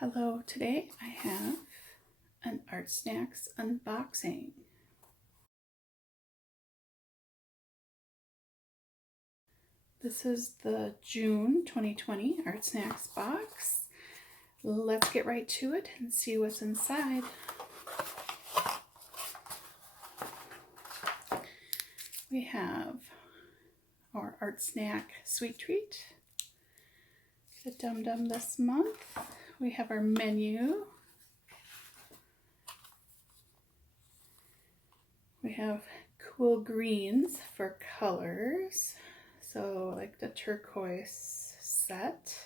Hello, today I have an Artsnacks unboxing. This is the June 2020 Artsnacks box. Let's get right to it and see what's inside. We have our Art Snack Sweet Treat, the Dum Dum this month. We have our menu. We have cool greens for colors, so like the turquoise set.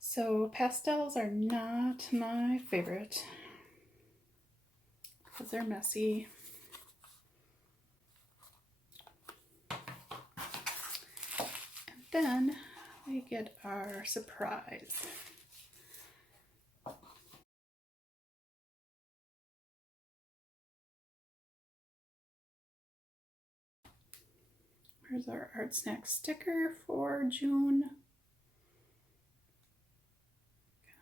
So pastels are not my favorite because they're messy. And then we get our surprise. Here's our Art Snack sticker for June.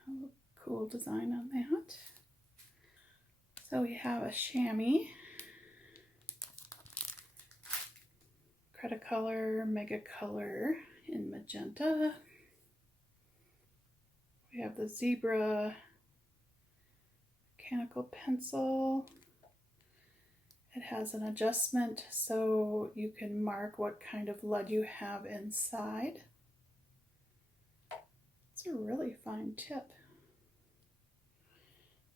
Kind of a cool design on that. So we have a chamois, Cretacolor, Mega Color in magenta. We have the zebra mechanical pencil. It has an adjustment so you can mark what kind of lead you have inside. It's a really fine tip.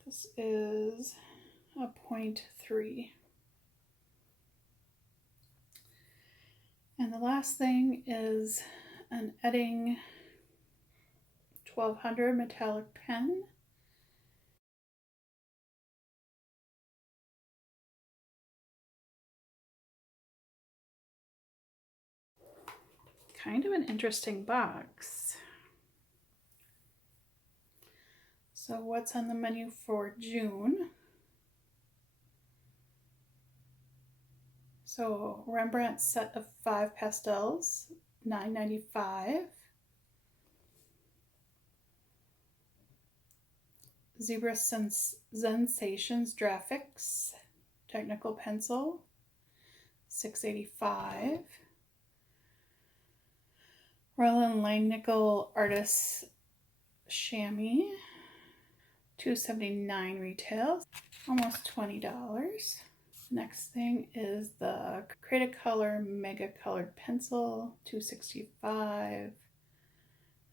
This is a 0.3. And the last thing is an Edding 1200 metallic pen. Kind of an interesting box. So what's on the menu for June? So Rembrandt set of 5 pastels, $9.95. Zebra Sensations Graphics Technical Pencil, $6.85. Roland Langnickel Artist Chamois, $2.79 retail, almost $20. Next thing is the Cretacolor Mega Colored Pencil, $2.65.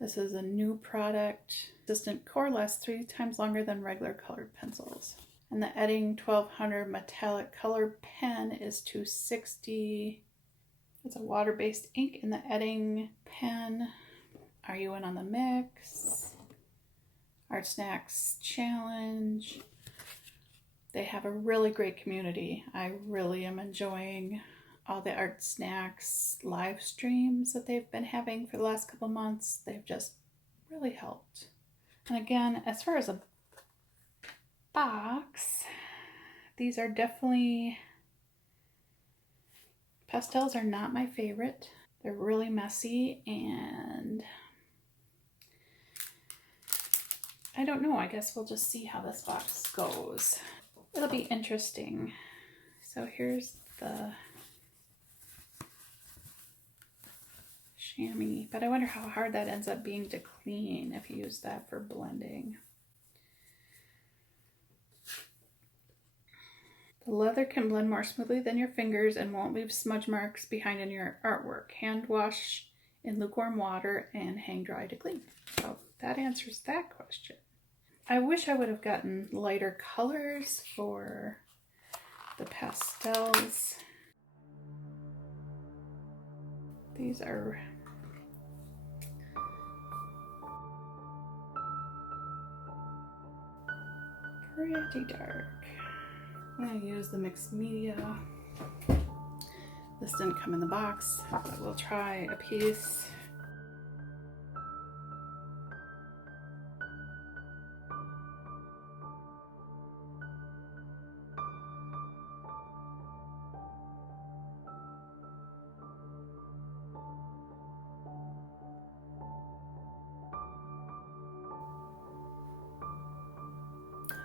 This is a new product. Consistent core lasts 3 times longer than regular colored pencils. And the Edding 1200 Metallic Color Pen is $2.60. It's a water-based ink in the Edding pen. Are you in on the mix? Artsnacks Challenge. They have a really great community. I really am enjoying all the Artsnacks live streams that they've been having for the last couple months. They've just really helped. And again, as far as a box, these are definitely, pastels are not my favorite. They're really messy and I don't know, I guess we'll just see how this box goes. It'll be interesting. So here's the chamois, but I wonder how hard that ends up being to clean if you use that for blending. The leather can blend more smoothly than your fingers and won't leave smudge marks behind in your artwork. Hand wash in lukewarm water and hang dry to clean. So that answers that question. I wish I would have gotten lighter colors for the pastels. These are pretty dark. I'm going to use the mixed media. This didn't come in the box, but we'll try a piece.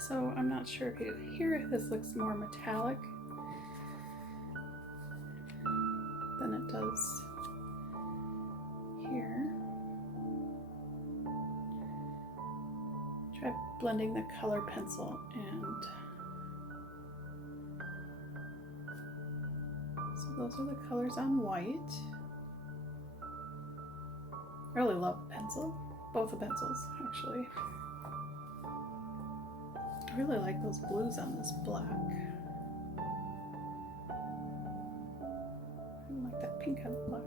So I'm not sure if you hear it, this looks more metallic than it does here. Try blending the color pencil, and so those are the colors on white. I really love the pencil, both the pencils actually. I really like those blues on this black. I like that pink on the black.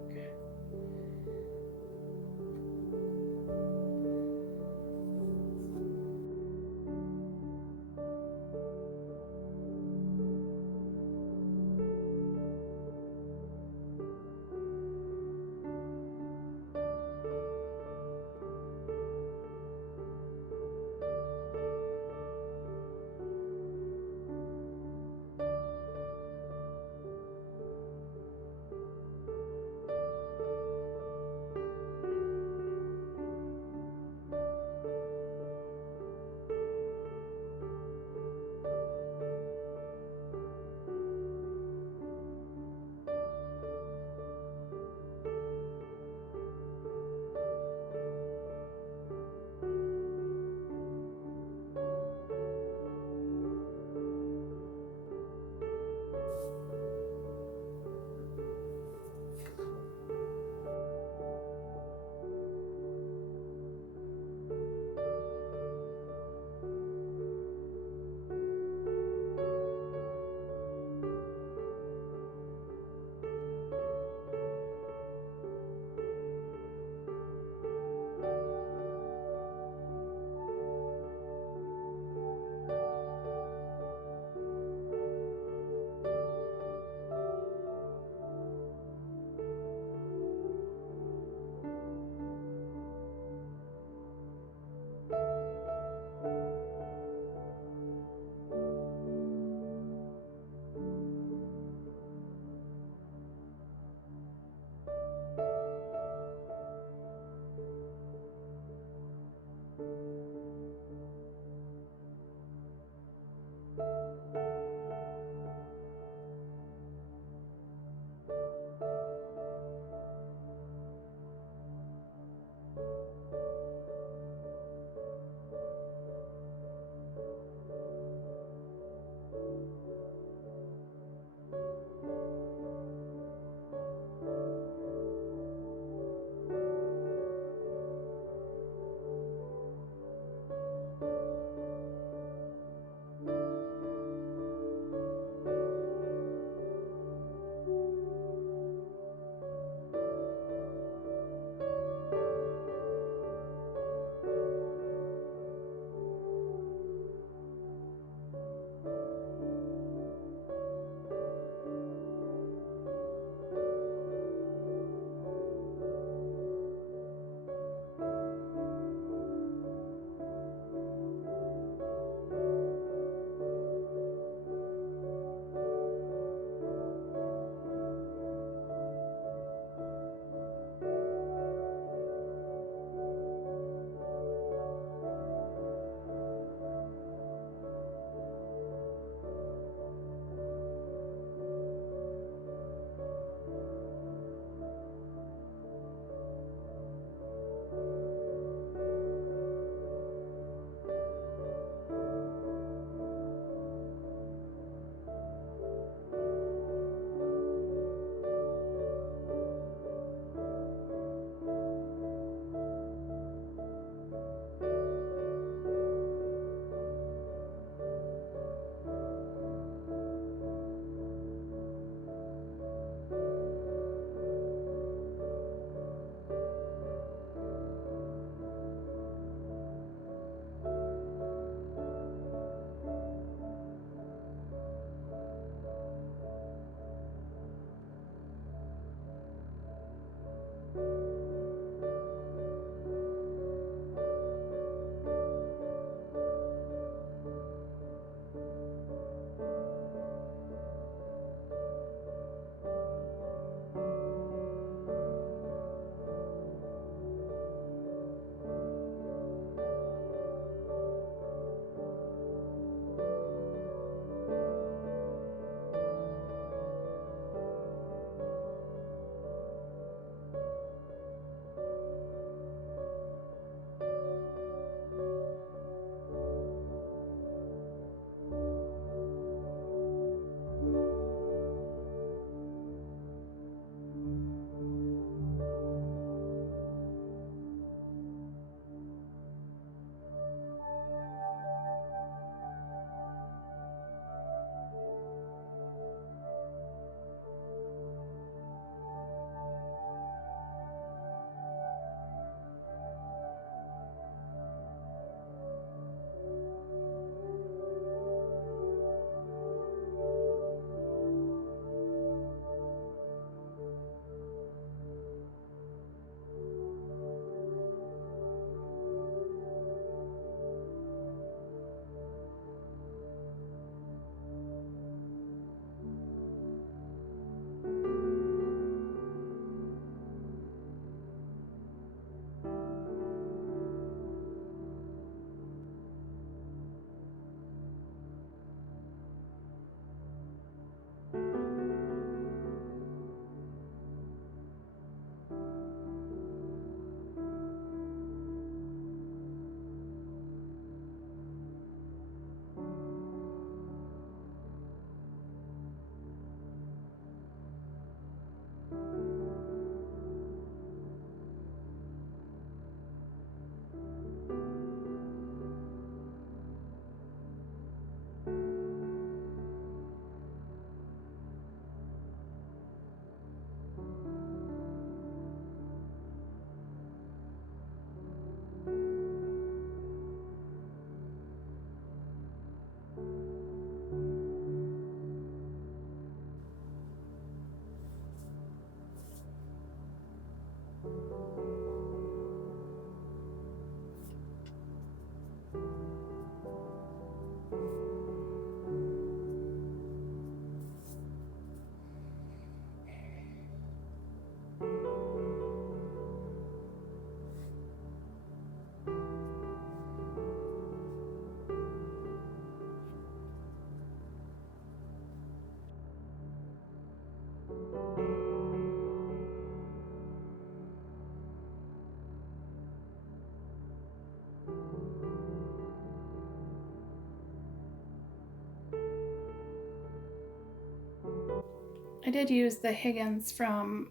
I did use the Higgins from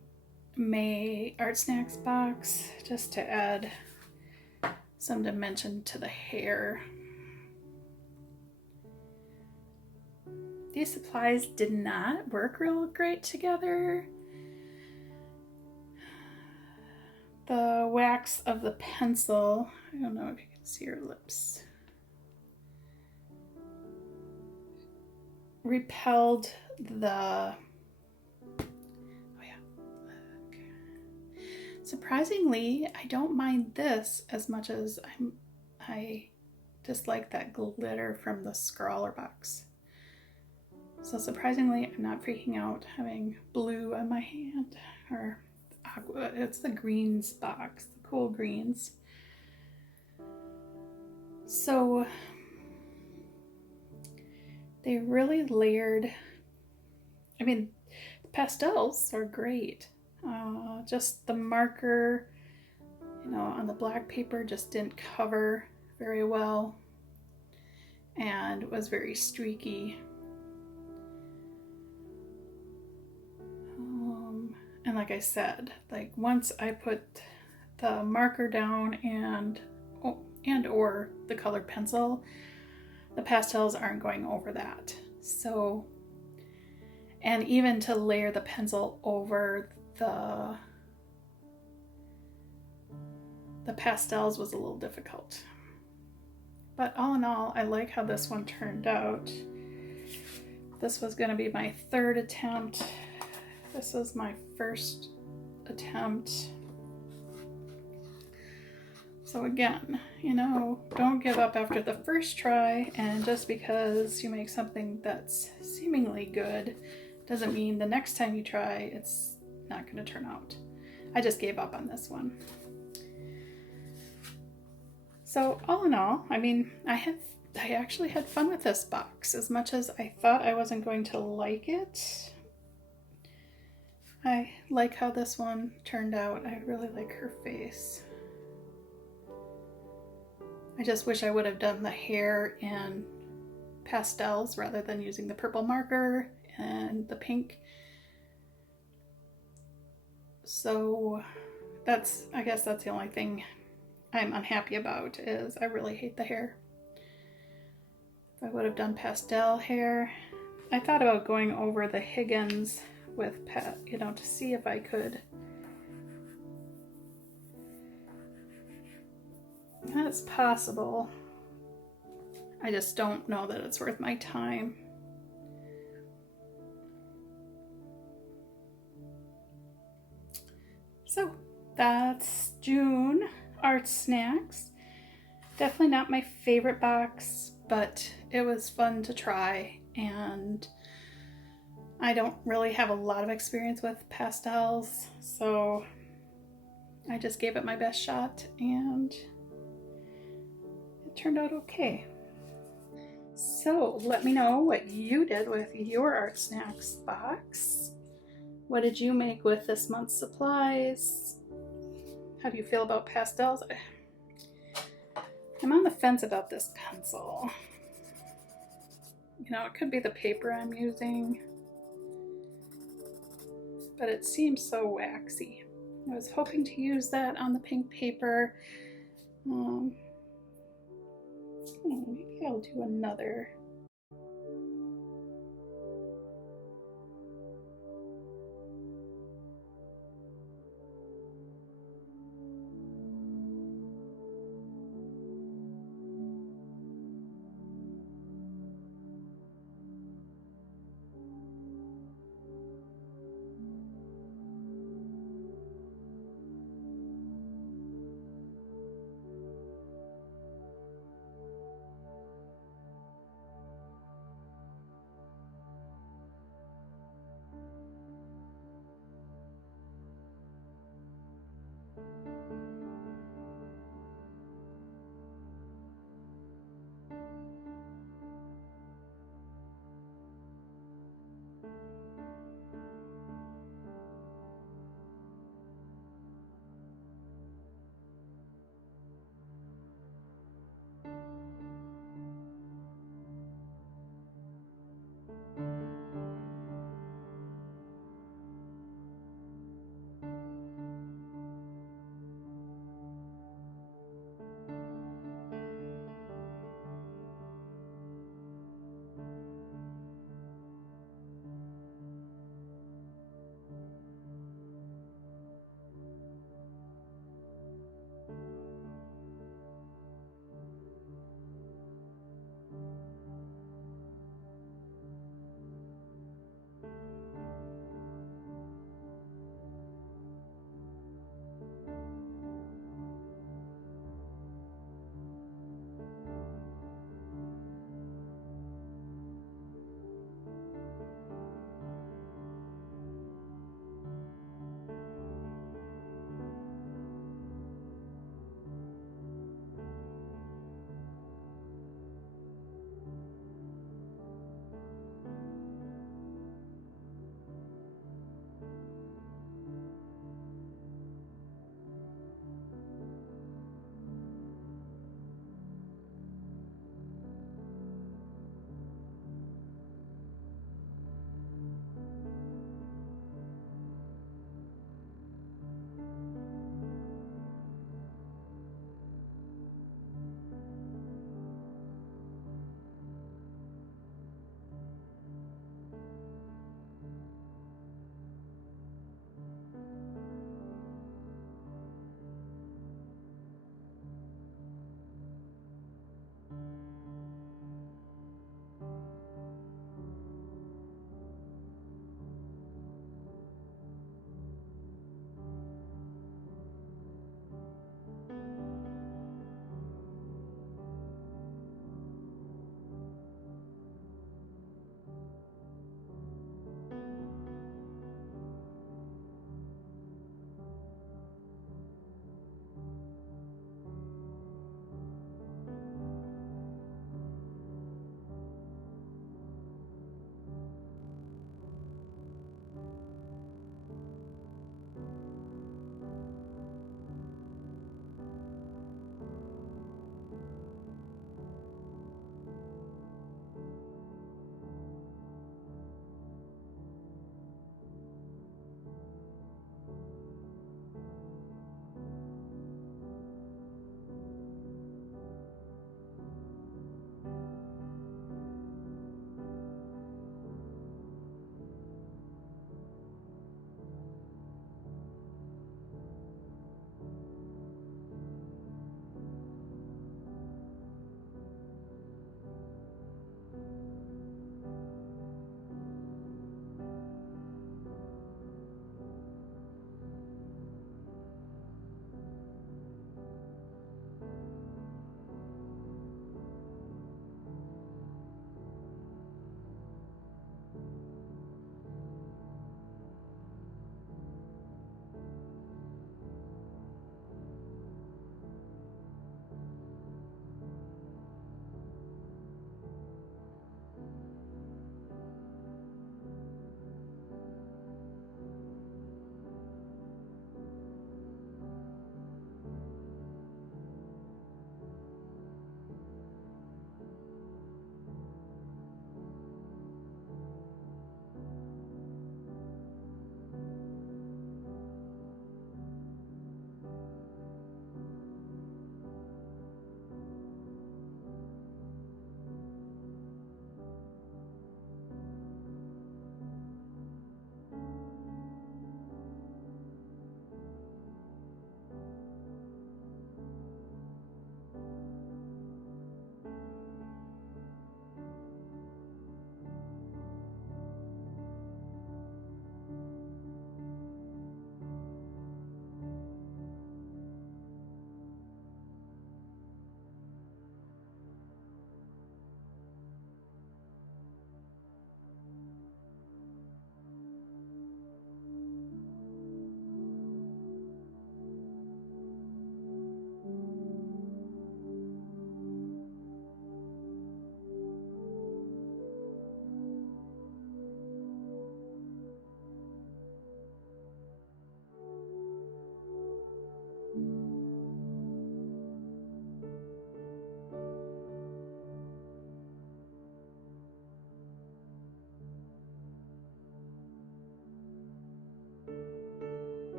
May Artsnacks box just to add some dimension to the hair. These supplies did not work real great together. The wax of the pencil, I don't know if you can see her lips, repelled the, oh yeah, okay. Surprisingly, I don't mind this as much as I dislike that glitter from the Scrawler box. So surprisingly, I'm not freaking out having blue on my hand, or aqua. It's the greens box, the cool greens. So they really layered. I mean, the pastels are great. Just the marker, you know, on the black paper just didn't cover very well and was very streaky. And like I said, like once I put the marker down and or the colored pencil, the pastels aren't going over that. So, and even to layer the pencil over the pastels was a little difficult. But all in all, I like how this one turned out. This was going to be my third attempt. This was my first attempt. So again, you know, don't give up after the first try, and just because you make something that's seemingly good doesn't mean the next time you try it's not going to turn out. I just gave up on this one. So all in all, I mean, I actually had fun with this box. As much as I thought I wasn't going to like it, I like how this one turned out. I really like her face. I just wish I would have done the hair in pastels rather than using the purple marker and the pink. So I guess that's the only thing I'm unhappy about, is I really hate the hair. If I would have done pastel hair, I thought about going over the Higgins with you know, to see if I could. That's possible. I just don't know that it's worth my time. So that's June Artsnacks. Definitely not my favorite box, but it was fun to try, and I don't really have a lot of experience with pastels, so I just gave it my best shot and it turned out okay. So let me know what you did with your Artsnacks box. What did you make with this month's supplies? How do you feel about pastels? I'm on the fence about this pencil. You know, it could be the paper I'm using, but it seems so waxy. I was hoping to use that on the pink paper. Maybe I'll do another.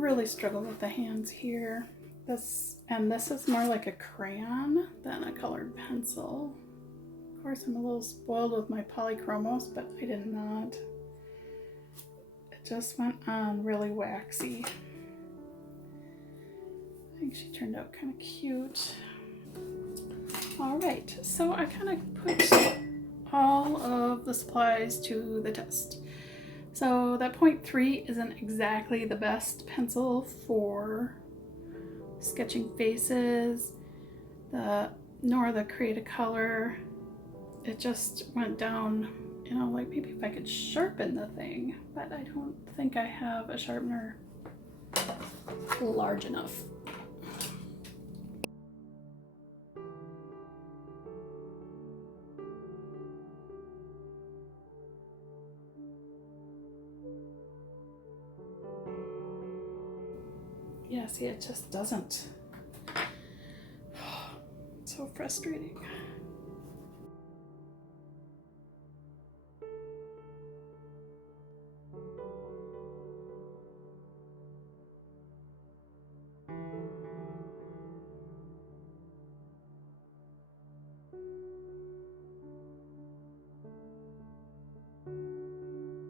really struggle with the hands here. This is more like a crayon than a colored pencil. Of course, I'm a little spoiled with my polychromos, but I did not. It just went on really waxy. I think she turned out kind of cute. All right, so I kind of put all of the supplies to the test. So that 0.3 isn't exactly the best pencil for sketching faces, nor the Create a Color. It just went down, you know, like maybe if I could sharpen the thing, but I don't think I have a sharpener large enough. Yeah, see, it just doesn't. So frustrating.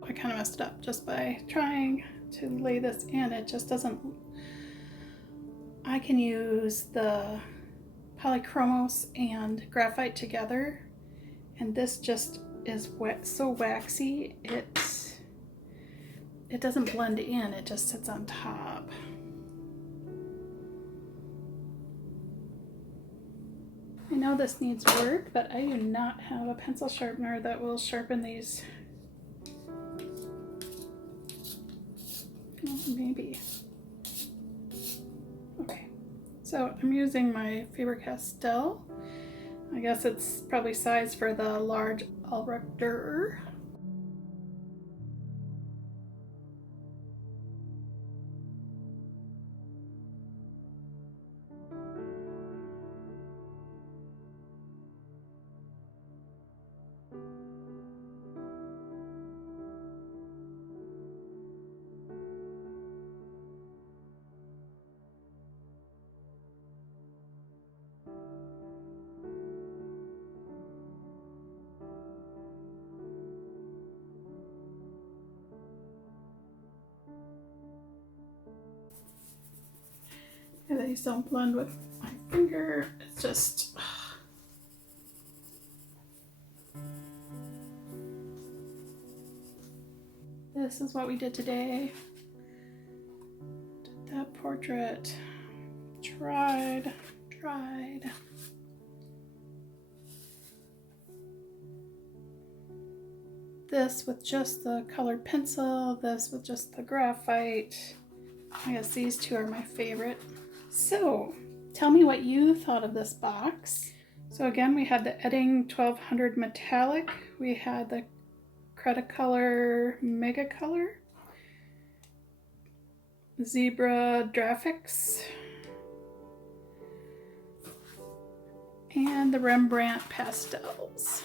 I kind of messed it up just by trying to lay this in. It just doesn't. I can use the polychromos and graphite together, and this just is so waxy. It doesn't blend in, it just sits on top. I know this needs work, but I do not have a pencil sharpener that will sharpen these. Oh, maybe. Okay, so I'm using my Faber-Castell. I guess it's probably size for the large Allrector. These don't blend with my finger. It's just. This is what we did today. Did that portrait. Tried. This with just the colored pencil, this with just the graphite. I guess these two are my favorite. So, tell me what you thought of this box. So again, we had the Edding 1200 Metallic. We had the Cretacolor Mega Color, Zebra Graphics, and the Rembrandt Pastels.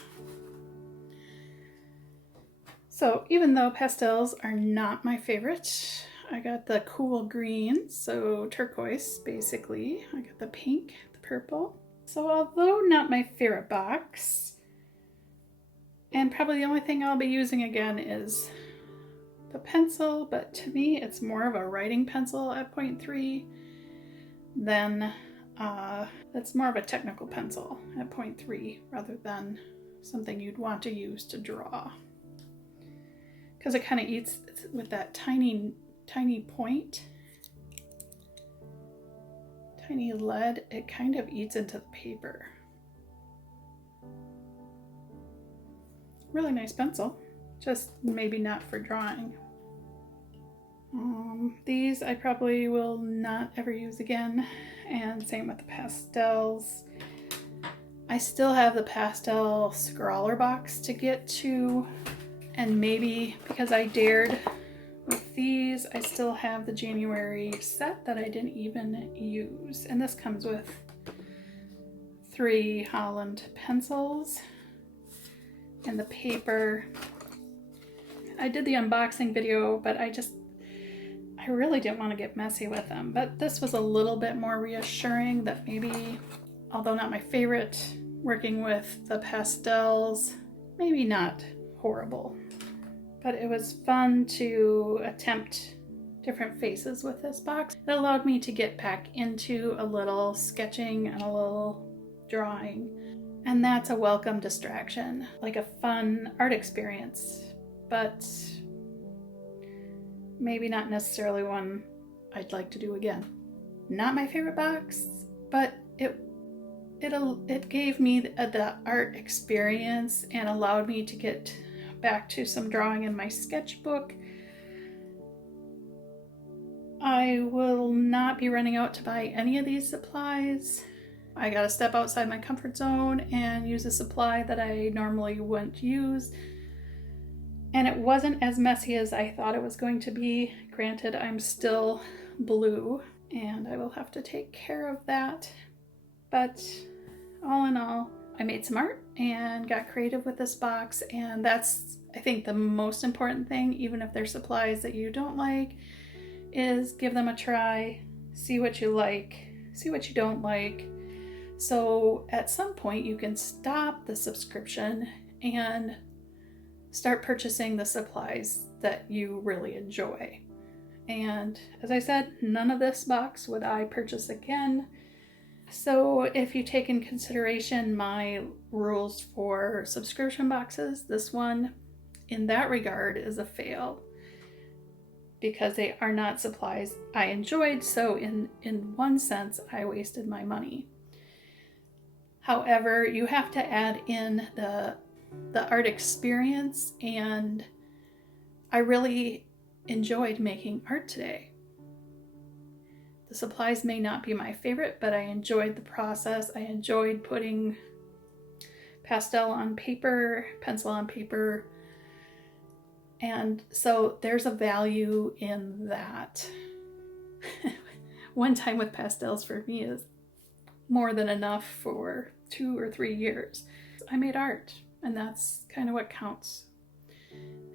So even though pastels are not my favorite, I got the cool green, so turquoise basically. I got the pink, the purple. So although not my favorite box, and probably the only thing I'll be using again is the pencil, but to me it's more of a writing pencil at 0.3 than it's more of a technical pencil at 0.3 rather than something you'd want to use to draw. Because it kind of eats with that tiny point, tiny lead, it kind of eats into the paper. Really nice pencil, just maybe not for drawing. These I probably will not ever use again, and same with the pastels. I still have the pastel scrawler box to get to, and maybe because I dared with these, I still have the January set that I didn't even use. And this comes with 3 Holland pencils and the paper. I did the unboxing video, but I I really didn't want to get messy with them, but this was a little bit more reassuring that maybe, although not my favorite, working with the pastels, maybe not horrible. But it was fun to attempt different faces with this box. It allowed me to get back into a little sketching and a little drawing. And that's a welcome distraction, like a fun art experience, but maybe not necessarily one I'd like to do again. Not my favorite box, but it gave me the art experience and allowed me to get back to some drawing in my sketchbook. I will not be running out to buy any of these supplies. I gotta step outside my comfort zone and use a supply that I normally wouldn't use. And it wasn't as messy as I thought it was going to be. Granted, I'm still blue and I will have to take care of that. But all in all, I made some art and got creative with this box, and that's, I think, the most important thing, even if there's supplies that you don't like, is give them a try, see what you like, see what you don't like. So at some point you can stop the subscription and start purchasing the supplies that you really enjoy. And as I said, none of this box would I purchase again. So if you take in consideration my rules for subscription boxes, this one in that regard is a fail because they are not supplies I enjoyed. So in one sense, I wasted my money. However, you have to add in the art experience, and I really enjoyed making art today. The supplies may not be my favorite, but I enjoyed the process. I enjoyed putting pastel on paper, pencil on paper, and so there's a value in that. One time with pastels for me is more than enough for 2 or 3 years. I made art, and that's kind of what counts.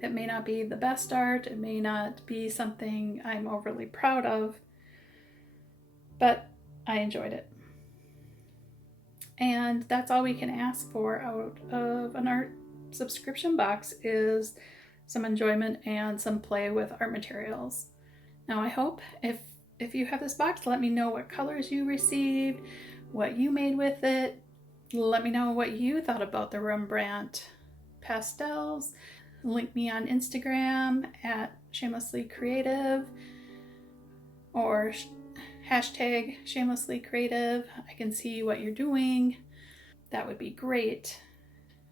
It may not be the best art, it may not be something I'm overly proud of, but I enjoyed it. And that's all we can ask for out of an art subscription box, is some enjoyment and some play with art materials. Now I hope if you have this box, let me know what colors you received, what you made with it. Let me know what you thought about the Rembrandt pastels. Link me on Instagram at Shamelessly Creative or hashtag Shamelessly Creative. I can see what you're doing. That would be great.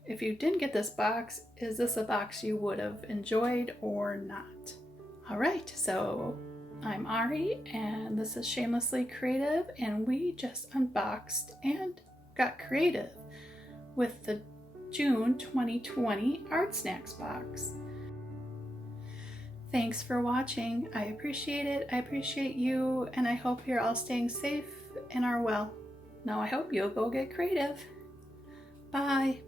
If you didn't get this box, is this a box you would have enjoyed or not? All right, so I'm Ari and this is Shamelessly Creative, and we just unboxed and got creative with the June 2020 Artsnacks box. Thanks for watching. I appreciate it. I appreciate you, and I hope you're all staying safe and are well. Now I hope you'll go get creative. Bye.